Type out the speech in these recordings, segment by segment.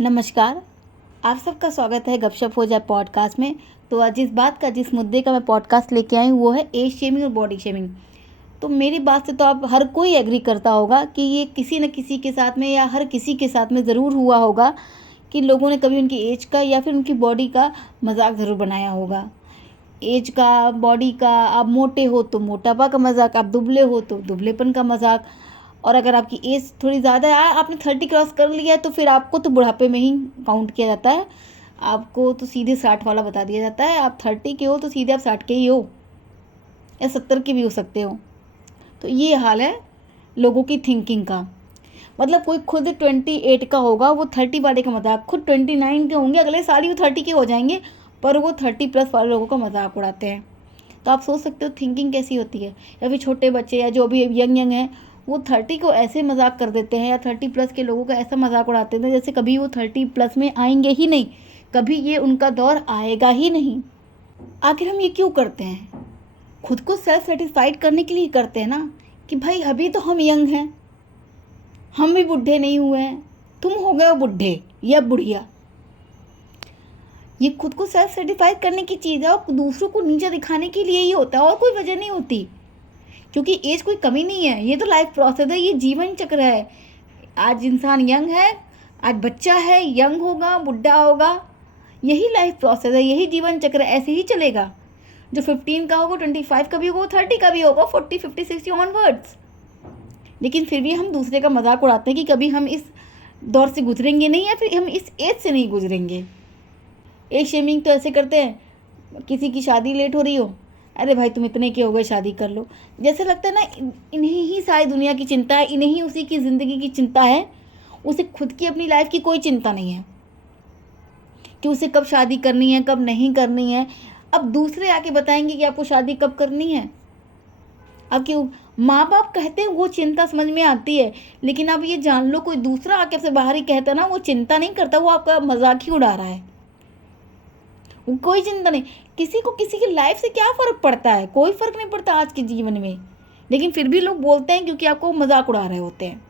नमस्कार, आप सबका स्वागत है गपशप हो जाए पॉडकास्ट में। तो आज जिस मुद्दे का मैं पॉडकास्ट लेके आई हूँ वो है एज शेमिंग और बॉडी शेमिंग। तो मेरी बात से तो आप हर कोई एग्री करता होगा कि ये किसी न किसी के साथ में या हर किसी के साथ में ज़रूर हुआ होगा कि लोगों ने कभी उनकी एज का या फिर उनकी बॉडी का मजाक ज़रूर बनाया होगा। एज का, बॉडी का, आप मोटे हो तो मोटापा का मजाक, आप दुबले हो तो दुबलेपन का मजाक। और अगर आपकी एज थोड़ी ज़्यादा है, आपने 30 क्रॉस कर लिया है, तो फिर आपको तो बुढ़ापे में ही काउंट किया जाता है। आपको तो सीधे 60 वाला बता दिया जाता है। आप 30 के हो तो सीधे आप 60 के ही हो या 70 के भी हो सकते हो। तो ये हाल है लोगों की थिंकिंग का। मतलब कोई खुद 28 का होगा, वो 30 वाले का मजाक, खुद 29 के होंगे, अगले साल ही वो 30 के हो जाएंगे, पर वो 30+ वाले लोगों का मजाक उड़ाते हैं। तो आप सोच सकते हो थिंकिंग कैसी होती है। या फिर छोटे बच्चे या जो भी यंग हैं, वो 30 को ऐसे मजाक कर देते हैं या 30+ के लोगों का ऐसा मजाक उड़ाते हैं जैसे कभी वो 30+ में आएंगे ही नहीं, कभी ये उनका दौर आएगा ही नहीं। आखिर हम ये क्यों करते हैं? खुद को सेल्फ सेटिस्फाइड करने के लिए करते हैं ना, कि भाई अभी तो हम यंग हैं, हम भी बुढ़े नहीं हुए हैं, तुम हो गए हो बुढ़े या बुढ़िया। ये खुद को सेल्फ सेटिस्फाइड करने की चीज़ है और दूसरों को नीचा दिखाने के लिए ही होता है, और कोई वजह नहीं होती। क्योंकि एज कोई कमी नहीं है, ये तो लाइफ प्रोसेस है, ये जीवन चक्र है। आज इंसान यंग है, आज बच्चा है, यंग होगा, बुढ़ा होगा, यही लाइफ प्रोसेस है, यही जीवन चक्र है, ऐसे ही चलेगा। जो 15 का होगा, 25 का भी होगा, 30 का भी होगा, 40, 50, 60 ऑनवर्ड्स। लेकिन फिर भी हम दूसरे का मजाक उड़ाते हैं कि कभी हम इस दौर से गुजरेंगे नहीं या फिर हम इस एज से नहीं गुजरेंगे। एज शेमिंग तो ऐसे करते हैं, किसी की शादी लेट हो रही हो, अरे भाई तुम इतने के हो गए, शादी कर लो। जैसे लगता है ना इन्हीं ही सारी दुनिया की चिंता है, इन्हें ही उसी की ज़िंदगी की चिंता है, उसे खुद की अपनी लाइफ की कोई चिंता नहीं है कि उसे कब शादी करनी है, कब नहीं करनी है। अब दूसरे आके बताएंगे कि आपको शादी कब करनी है। अब क्यों माँ बाप कहते हैं वो चिंता समझ में आती है, लेकिन अब ये जान लो कोई दूसरा आके आपसे बाहर ही कहता ना, वो चिंता नहीं करता, वो आपका मजाक ही उड़ा रहा है। कोई चिंता नहीं। किसी को किसी की लाइफ से क्या फ़र्क पड़ता है? कोई फ़र्क नहीं पड़ता आज के जीवन में। लेकिन फिर भी लोग बोलते हैं क्योंकि आपको मजाक उड़ा रहे होते हैं।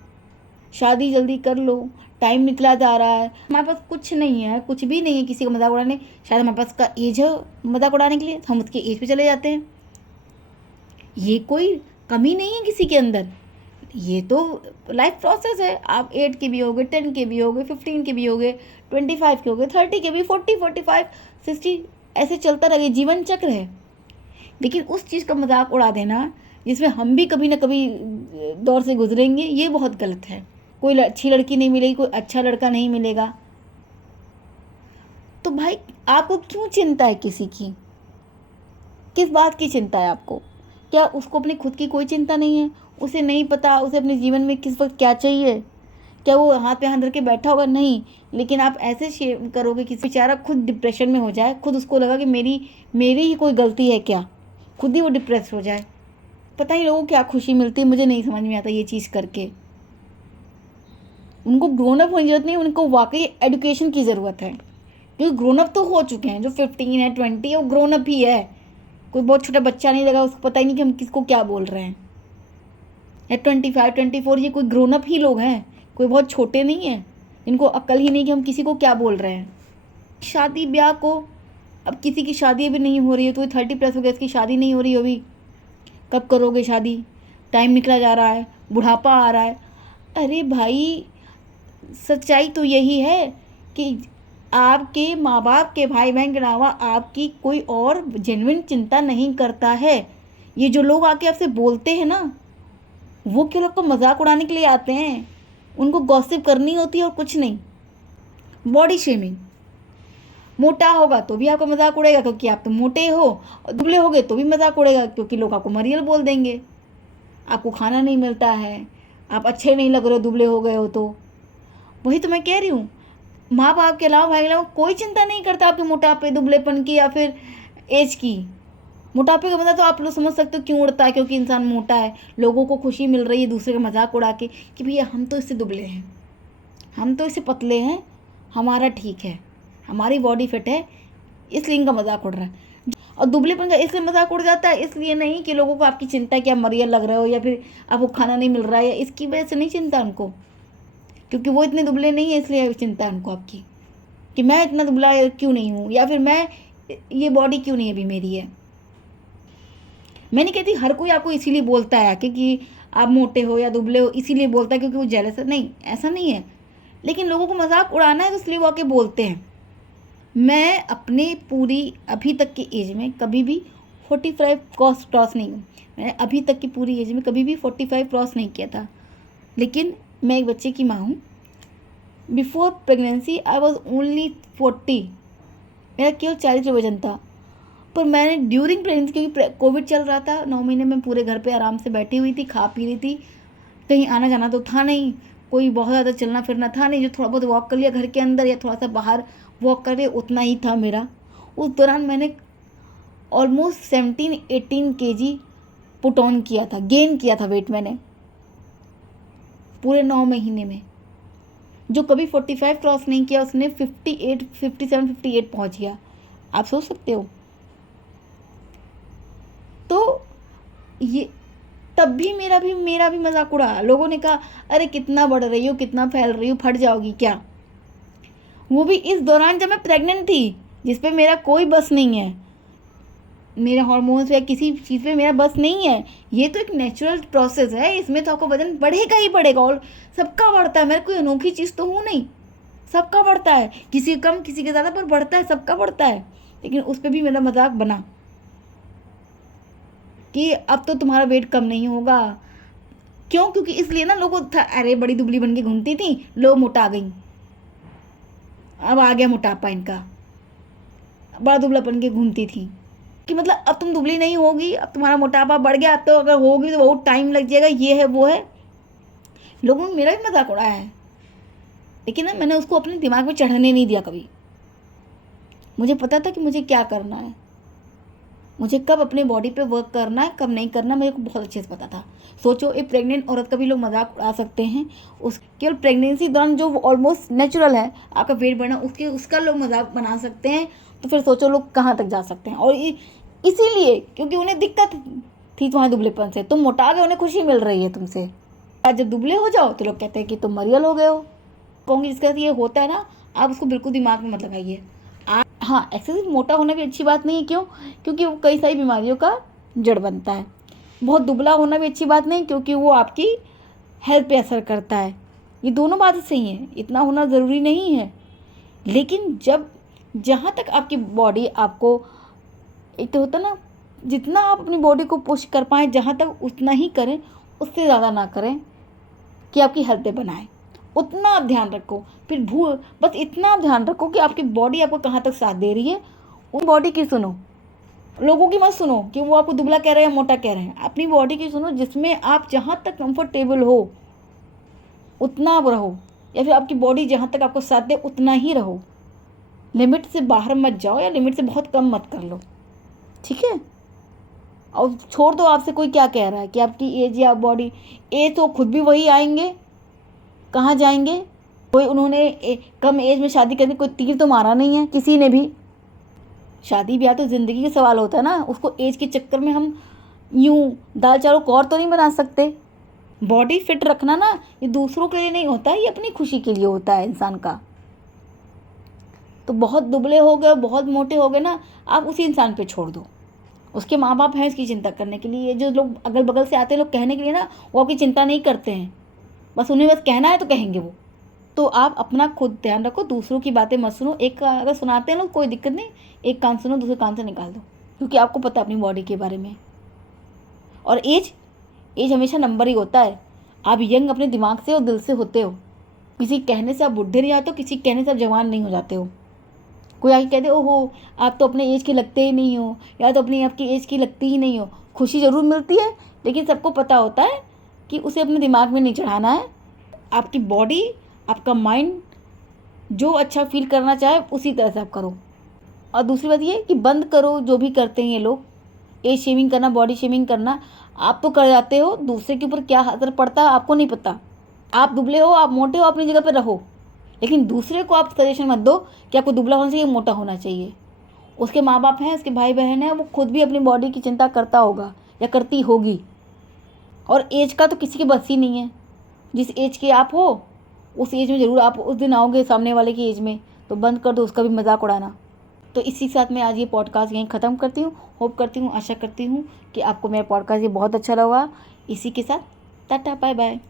शादी जल्दी कर लो, टाइम निकला जा रहा है, हमारे पास कुछ नहीं है, कुछ भी नहीं है किसी का मजाक उड़ाने। शायद हमारे पास का एज है मजाक उड़ाने के लिए, हम उसके एज पे चले जाते हैं। ये कोई कमी नहीं है किसी के अंदर, ये तो लाइफ प्रोसेस है। आप 8 के भी होगे, 10 के भी होगे, 15 के भी होगे, 25 के होगे, 30 के भी, 40, 45, 60, ऐसे चलता रहे, जीवन चक्र है। लेकिन उस चीज़ का मजाक उड़ा देना जिसमें हम भी कभी ना कभी दौर से गुजरेंगे, ये बहुत गलत है। कोई अच्छी लड़की नहीं मिलेगी, कोई अच्छा लड़का नहीं मिलेगा, तो भाई आपको क्यों चिंता है किसी की? किस बात की चिंता है आपको? क्या उसको अपनी खुद की कोई चिंता नहीं है? उसे नहीं पता उसे अपने जीवन में किस वक्त क्या चाहिए? क्या वो हाथ पे हाथ धर के बैठा होगा? नहीं। लेकिन आप ऐसे शेयर करोगे कि बेचारा खुद डिप्रेशन में हो जाए, खुद उसको लगा कि मेरी ही कोई गलती है क्या, खुद ही वो डिप्रेस हो जाए। पता नहीं लोगों को क्या खुशी मिलती है, मुझे नहीं समझ में आता ये चीज़ करके। उनको ग्रोन अप होने की ज़रूरत नहीं, उनको वाकई एजुकेशन की ज़रूरत है। क्योंकि ग्रोन अप तो हो चुके हैं, जो 15 है, 20 है, वो ग्रोन अप ही है। कोई बहुत छोटा बच्चा नहीं लगा, उसको पता ही नहीं कि हम किसको क्या बोल रहे हैं। या 25, 24, ये कोई ग्रोन अप ही लोग हैं, कोई बहुत छोटे नहीं हैं, इनको अक्ल ही नहीं कि हम किसी को क्या बोल रहे हैं। शादी ब्याह को, अब किसी की शादी अभी नहीं हो रही है, तो 30+ हो गया, इसकी शादी नहीं हो रही हो अभी, कब करोगे शादी? टाइम निकला जा रहा है, बुढ़ापा आ रहा है। अरे भाई सच्चाई तो यही है कि आपके माँ बाप के भाई बहन के अलावा आपकी कोई और जेन्युइन चिंता नहीं करता है। ये जो लोग आके आपसे बोलते हैं ना, वो केवल आपका मजाक उड़ाने के लिए आते हैं, उनको गॉसिप करनी होती है और कुछ नहीं। बॉडी शेमिंग, मोटा होगा तो भी आपका मजाक उड़ेगा क्योंकि आप तो मोटे हो, और दुबले होगे तो भी मजाक उड़ेगा क्योंकि लोग आपको मरियल बोल देंगे। आपको खाना नहीं मिलता है, आप अच्छे नहीं लग रहे हो दुबले हो गए हो तो। वही तो मैं कह रही हूँ, माँ बाप के अलावा, भाई के अलावा कोई चिंता नहीं करता आपके मोटापे, दुबलेपन की या फिर एज की। मोटापे का मतलब तो आप लोग समझ सकते हो क्यों उड़ता है, क्योंकि इंसान मोटा है, लोगों को खुशी मिल रही है दूसरे का मजाक उड़ा के कि भैया हम तो इससे दुबले हैं, हम तो इससे पतले हैं, हमारा ठीक है, हमारी बॉडी फिट है, इसलिए इनका मजाक उड़ रहा है। और दुबलेपन का इसलिए मजाक उड़ जाता है, इसलिए नहीं कि लोगों को आपकी चिंता है कि आप मरियल लग रहे हो या फिर आपको खाना नहीं मिल रहा है, या इसकी वजह से नहीं चिंता उनको। क्योंकि वो इतने दुबले नहीं है, इसलिए चिंता है उनको आपकी कि मैं इतना दुबला क्यों नहीं हूँ, या फिर मैं ये बॉडी क्यों नहीं अभी मेरी है। मैं नहीं कहती हर कोई आपको इसीलिए बोलता है कि आप मोटे हो या दुबले हो इसीलिए बोलता है क्योंकि वो जेलस है, नहीं ऐसा नहीं है। लेकिन लोगों को मजाक उड़ाना है तो इसलिए वो आके बोलते हैं। मैं अपने पूरी अभी तक की एज में कभी भी 45 क्रॉस नहीं हूँ। मैंने अभी तक की पूरी एज में कभी भी 45 क्रॉस नहीं किया था। लेकिन मैं एक बच्चे की माँ हूँ। Before pregnancy I was only 40, मेरा केवल 40 किलो वजन था। पर मैंने ड्यूरिंग प्रेगनेंसी, क्योंकि कोविड चल रहा था, 9 महीने में पूरे घर पे आराम से बैठी हुई थी, खा पी रही थी, कहीं आना जाना तो था नहीं, कोई बहुत ज़्यादा चलना फिरना था नहीं, जो थोड़ा बहुत वॉक कर लिया घर के अंदर या थोड़ा सा बाहर वॉक करे उतना ही था मेरा। उस दौरान मैंने ऑलमोस्ट 17-18 kg पुट ऑन किया था, गेन किया था वेट मैंने पूरे 9 महीने में। जो कभी 45 क्रॉस नहीं किया उसने 58, 57, 58 पहुँच गया। आप सोच सकते हो। तो ये तब भी मेरा भी मजाक उड़ा। लोगों ने कहा अरे कितना बढ़ रही हो, कितना फैल रही हो, फट जाओगी क्या। वो भी इस दौरान जब मैं प्रेग्नेंट थी, जिस पे मेरा कोई बस नहीं है, मेरे हार्मोन्स या किसी चीज़ पे मेरा बस नहीं है। ये तो एक नेचुरल प्रोसेस है, इसमें तो आपको वजन बढ़ेगा ही बढ़ेगा, और सबका बढ़ता है। मैं कोई अनोखी चीज़ तो हूँ नहीं, सबका बढ़ता है, किसी कम किसी के ज़्यादा, पर बढ़ता है, सबका बढ़ता है। लेकिन उस पर भी मेरा मजाक बना कि अब तो तुम्हारा वेट कम नहीं होगा। क्यों? क्योंकि इसलिए ना लोगों था, अरे बड़ी दुबली बन के घूमती थी, लो मोटा गई, अब आ गया मोटापा इनका, बड़ा दुबला बन के घूमती थी कि मतलब अब तुम दुबली नहीं होगी, अब तुम्हारा मोटापा बढ़ गया, अब तो अगर होगी तो बहुत टाइम लग जाएगा, ये है वो है। लोगों ने मेरा भी मजाक उड़ाया है, लेकिन ना मैंने उसको अपने दिमाग में चढ़ने नहीं दिया कभी। मुझे पता था कि मुझे क्या करना है, मुझे कब अपने बॉडी पे वर्क करना है, कब नहीं करना, मेरे को बहुत अच्छे से पता था। सोचो एक प्रेग्नेंट औरत का भी लोग मजाक उड़ा सकते हैं, उस केवल प्रेगनेंसी दौरान जो ऑलमोस्ट नेचुरल है आपका वेट बढ़ना, उसका लोग मजाक बना सकते हैं। तो फिर सोचो लोग कहाँ तक जा सकते हैं। और इसीलिए क्योंकि उन्हें दिक्कत थी तुम्हारे दुबलेपन से, तुम मोटा गए, उन्हें खुशी मिल रही है तुमसे। आज जब दुबले हो जाओ तो लोग कहते हैं कि तुम मरियल हो गए हो। कहूँगी जिसका ये होता है ना, आप उसको बिल्कुल दिमाग में मत लगाइए। हाँ, एक्सेसिव मोटा होना भी अच्छी बात नहीं है। क्यों? क्योंकि वो कई सारी बीमारियों का जड़ बनता है। बहुत दुबला होना भी अच्छी बात नहीं, क्योंकि वो आपकी हेल्थ पे असर करता है। ये दोनों बातें सही हैं, इतना होना ज़रूरी नहीं है। लेकिन जहाँ तक आपकी बॉडी आपको, एक तो होता ना, जितना आप अपनी बॉडी को पुश कर पाएँ जहाँ तक उतना ही करें, उससे ज़्यादा ना करें कि आपकी हेल्थ पे बनाए। उतना आप ध्यान रखो। फिर बस इतना आप ध्यान रखो कि आपकी बॉडी आपको कहाँ तक साथ दे रही है। उन बॉडी की सुनो, लोगों की मत सुनो कि वो आपको दुबला कह रहे हैं, मोटा कह रहे हैं। अपनी बॉडी की सुनो, जिसमें आप जहाँ तक कंफर्टेबल हो उतना आप रहो, या फिर आपकी बॉडी जहाँ तक आपको साथ दे उतना ही रहो। लिमिट से बाहर मत जाओ, या लिमिट से बहुत कम मत कर लो, ठीक है। और छोड़ दो आपसे कोई क्या कह रहा है कि आपकी एज या बॉडी, एज तो खुद भी वही आएंगे, कहाँ जाएंगे। कोई उन्होंने कम एज में शादी करने कोई तीर तो मारा नहीं है किसी ने भी। शादी ब्याह तो ज़िंदगी का सवाल होता है ना, उसको एज के चक्कर में हम यूँ दाल चावल कौर तो नहीं बना सकते। बॉडी फिट रखना ना, ये दूसरों के लिए नहीं होता है, ये अपनी खुशी के लिए होता है इंसान का। तो बहुत दुबले हो गए, बहुत मोटे हो गए ना, आप उसी इंसान पे छोड़ दो। उसके माँ बाप हैं उसकी चिंता करने के लिए। जो लोग अगल बगल से आते हैं लोग कहने के लिए ना, वो आपकी चिंता नहीं करते हैं, बस उन्हें बस कहना है तो कहेंगे वो। तो आप अपना खुद ध्यान रखो, दूसरों की बातें मत सुनो। एक अगर सुनाते हैं लोग कोई दिक्कत नहीं, एक कान सुनो, दूसरे कान से निकाल दो, क्योंकि आपको पता है अपनी बॉडी के बारे में। और एज हमेशा नंबर ही होता है। आप यंग अपने दिमाग से और दिल से होते हो। किसी कहने से आप बुढ़े नहीं जाते हो, किसी कहने से आप जवान नहीं हो जाते हो। कोई आके कह दे ओहो आप तो अपने एज के लगते ही नहीं हो, या तो अपनी आपकी एज की लगती ही नहीं हो, खुशी ज़रूर मिलती है, लेकिन सबको पता होता है कि उसे अपने दिमाग में नहीं चढ़ाना है। आपकी बॉडी, आपका माइंड जो अच्छा फील करना चाहे उसी तरह से आप करो। और दूसरी बात ये कि बंद करो जो भी करते हैं ये लोग, एज शेमिंग करना, बॉडी शेमिंग करना। आप तो कर जाते हो, दूसरे के ऊपर क्या असर पड़ता है आपको नहीं पता। आप दुबले हो, आप मोटे हो, अपनी जगह पर रहो, लेकिन दूसरे को आप सजेशन मत दो कि आपको दुबला होना चाहिए, मोटा होना चाहिए। उसके माँ बाप हैं, उसके भाई बहन हैं, वो खुद भी अपनी बॉडी की चिंता करता होगा या करती होगी। और एज का तो किसी के बस ही नहीं है। जिस एज के आप हो उस एज में ज़रूर आप उस दिन आओगे सामने वाले की एज में, तो बंद कर दो उसका भी मजाक उड़ाना। तो इसी के साथ मैं आज ये पॉडकास्ट यहीं ख़त्म करती हूँ। होप करती हूँ, आशा करती हूँ कि आपको मेरा पॉडकास्ट ये बहुत अच्छा लगा। इसी के साथ टाटा बाय बाय।